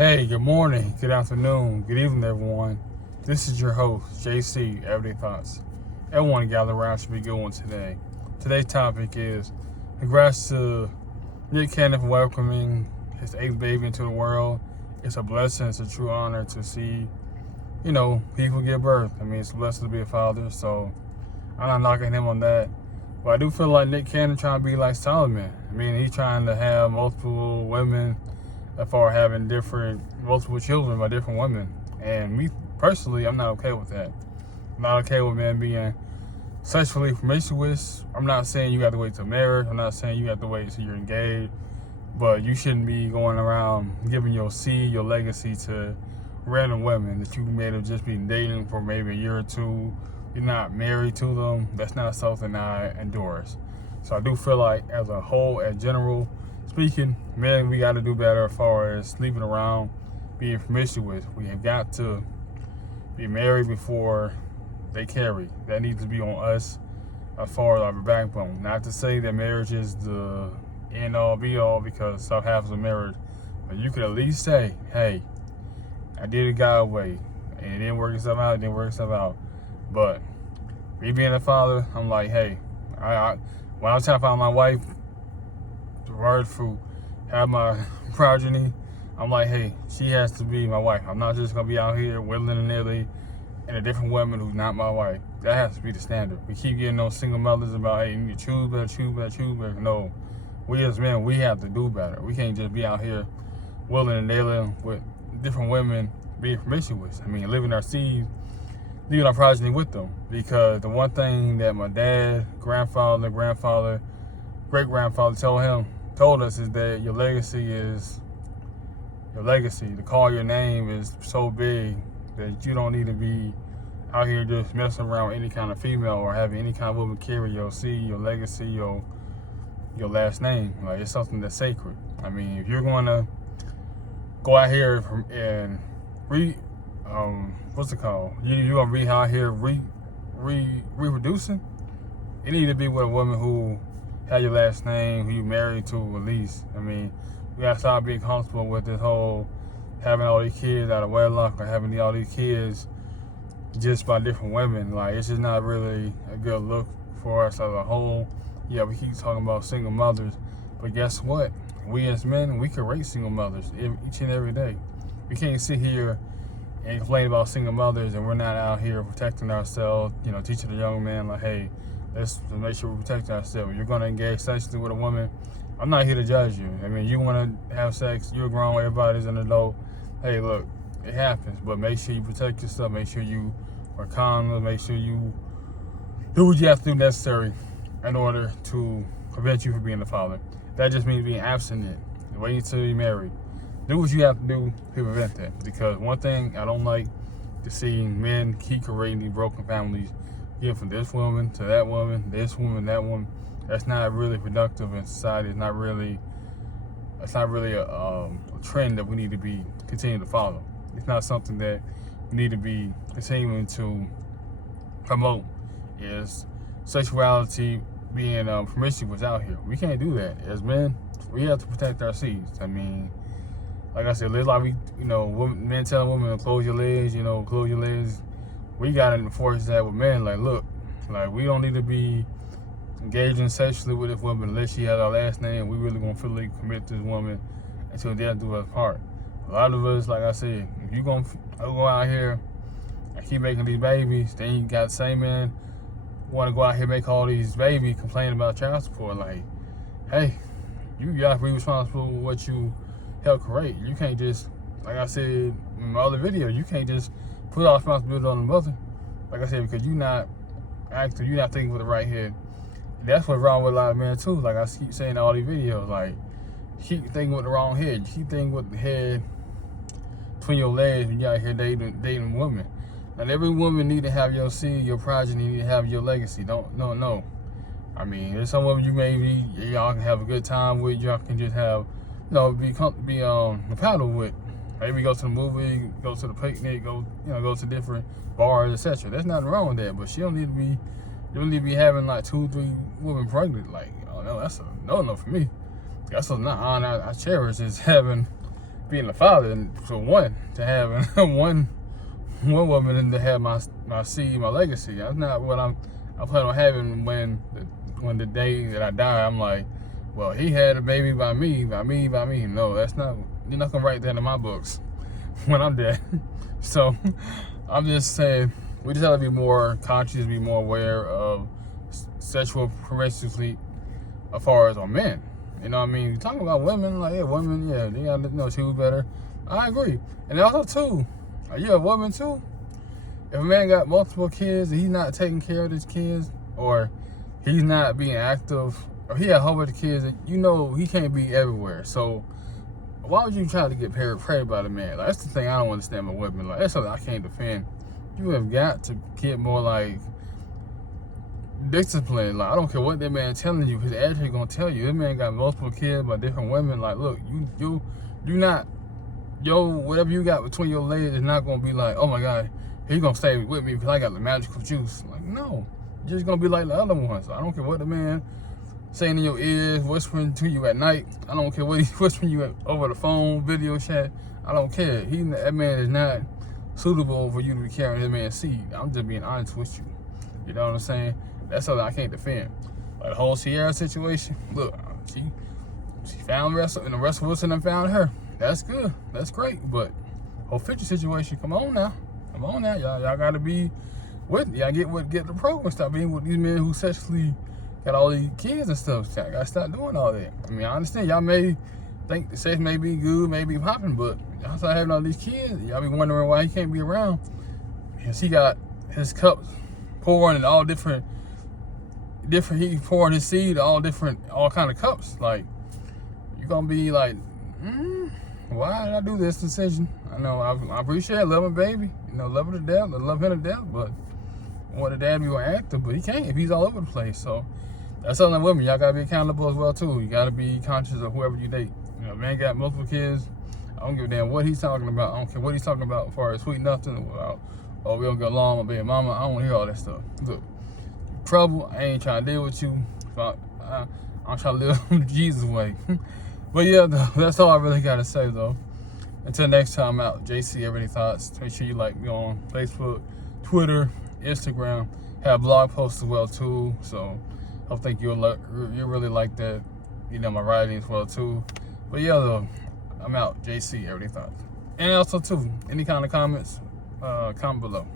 Hey, good morning, good afternoon, good evening, everyone. This is your host, JC, Everyday Thoughts. Everyone gather around should be a good one today. Today's topic is congrats to Nick Cannon for welcoming his 8th baby into the world. It's a blessing, it's a true honor to see, people give birth. I mean, it's a blessing to be a father, so I'm not knocking him on that. But I do feel like Nick Cannon trying to be like Solomon. I mean, he's trying to have multiple women as far as having multiple children by different women. And me personally, I'm not okay with that. I'm not okay with men being sexually promiscuous. I'm not saying you have to wait till marriage. I'm not saying you have to wait till you're engaged. But you shouldn't be going around giving your seed, your legacy to random women that you may have just been dating for maybe a year or two. You're not married to them. That's not something I endorse. So I do feel like as a whole, as general speaking, men, we got to do better as far as sleeping around, being promiscuous. We have got to be married before they carry. That needs to be on us as far as our backbone. Not to say that marriage is the end all be all, because stuff happens in marriage, but you could at least say, hey, I did it God's way, and it didn't work itself out, But me being a father, I'm like, hey, when I'm trying to find my wife, the word fruit, have my progeny, I'm like, hey, she has to be my wife. I'm not just gonna be out here willing and nilly and a different woman who's not my wife. That has to be the standard. We keep getting those single mothers about, hey, you need to choose better. No, we as men, we have to do better. We can't just be out here willing and nailing with different women being promiscuous. I mean, living our seeds, leaving our progeny with them. Because the one thing that my dad, grandfather, great-grandfather told us is that your legacy is your legacy. To call your name is so big that you don't need to be out here just messing around with any kind of female or having any kind of woman carry your seed, your legacy, your last name. Like, it's something that's sacred. I mean, if you're going to go out here and what's it called? You're gonna be out here reproducing. It need to be with a woman who had your last name, who you married to at least. I mean, we gotta stop being comfortable with this whole having all these kids out of wedlock or having all these kids just by different women. Like, it's just not really a good look for us as a whole. Yeah, we keep talking about single mothers, but guess what? We as men, we can rate single mothers each and every day. We can't sit here and complain about single mothers and we're not out here protecting ourselves, teaching the young man like, hey, let's make sure we're protecting ourselves. You're going to engage sexually with a woman, I'm not here to judge you. I mean, you want to have sex, you're grown, everybody's an adult. Hey, look, it happens, but make sure you protect yourself, make sure you are calm, make sure you do what you have to do necessary in order to prevent you from being a father. That just means being abstinent, waiting until you're married. Do what you have to do to prevent that. Because one thing I don't like to see men keep creating these broken families, get from this woman to that woman, this woman, that woman. That's not really productive in society. It's not really a trend that we need to be continuing to follow. It's not something that we need to be continuing to promote. Is sexuality being promiscuous out here? We can't do that. As men, we have to protect our seeds. I mean, like I said, like men telling women to close your legs, close your legs. We got to enforce that with men. Like, look, like, we don't need to be engaging sexually with this woman unless she has our last name. We really gonna fully commit to this woman until death do us part. A lot of us, like I said, if you gonna go out here and keep making these babies, then you got the same man want to go out here and make all these babies complaining about child support. Like, hey, you got to be responsible for what you help create. You can't just, like I said in my other video, you can't just put all responsibility on the mother. Like I said, because you're not thinking with the right head. And that's what's wrong with a lot of men too. Like I keep saying in all these videos, like, keep thinking with the wrong head. You keep thinking with the head between your legs when you're out here dating women. And every woman need to have your seed, your progeny need to have your legacy. No. I mean, there's some women y'all can have a good time with. Y'all can just have, be compatible with. Maybe go to the movie, go to the picnic, go to different bars, etc. There's nothing wrong with that. But she don't need to be, you don't need to be having like 2-3 women pregnant. Like, oh no, that's a no for me. That's a not I cherish is having being a father, and for one, to have one woman and to have my seed, my legacy. That's not what I plan on having when the day that I die. I'm like, well, he had a baby by me. No, that's not. You're not gonna write that in my books when I'm dead. So I'm just saying, we just have to be more conscious, be more aware of sexual promiscuity as far as on men. You know what I mean? You talking about women, like, yeah, women, yeah, they gotta choose better. I agree. And also, too, are you a woman, too? If a man got multiple kids and he's not taking care of his kids, or he's not being active, or he had a whole bunch of kids, you know he can't be everywhere. So why would you try to get preyed by the man? Like, that's the thing I don't understand about women. Like, that's something I can't defend. You have got to get more, like, discipline. Like, I don't care what that man telling you, his attitude gonna tell you. This man got multiple kids by different women. Like, look, you not, whatever you got between your legs is not gonna be like, oh my God, he's gonna stay with me because I got the magical juice. Like, no, you're just gonna be like the other ones. I don't care what the man saying in your ears, whispering to you at night. I don't care what he's whispering you over the phone, video chat. I don't care. That man is not suitable for you to be carrying his man's seed. I'm just being honest with you. You know what I'm saying? That's something I can't defend. Like the whole Sierra situation, look, she found Russell, and the Russell Wilson done found her. That's good. That's great. But whole 50 situation, come on now. Y'all gotta be with. Y'all get the program. Stop being with these men who sexually got all these kids and stuff. Y'all gotta stop doing all that. I mean, I understand y'all may think the sex may be good, may be popping, but y'all start having all these kids. Y'all be wondering why he can't be around. Because he got his cups pouring in all different. He pouring his seed all kind of cups. Like, you're gonna be like, why did I do this decision? I know I appreciate it, love him, baby. You know, love her to death, I love him to death, but I want the dad to be more active, but he can't if he's all over the place. So that's something women, y'all gotta be accountable as well too. You gotta be conscious of whoever you date. You know, man got multiple kids. I don't give a damn what he's talking about. I don't care what he's talking about as far as sweet nothing. Oh, we don't get along, my baby mama. I don't want to hear all that stuff. Look, trouble. I ain't trying to deal with you. I'm trying to live Jesus way. But yeah, that's all I really gotta say though. Until next time, out. JC, Everyday Thoughts. Make sure you like me on Facebook, Twitter, Instagram. Have blog posts as well too. So I think you'll really like that. You know, my writing as well too. But yeah, though, I'm out. JC, Everyday Thoughts. And also too, any kind of comments, comment below.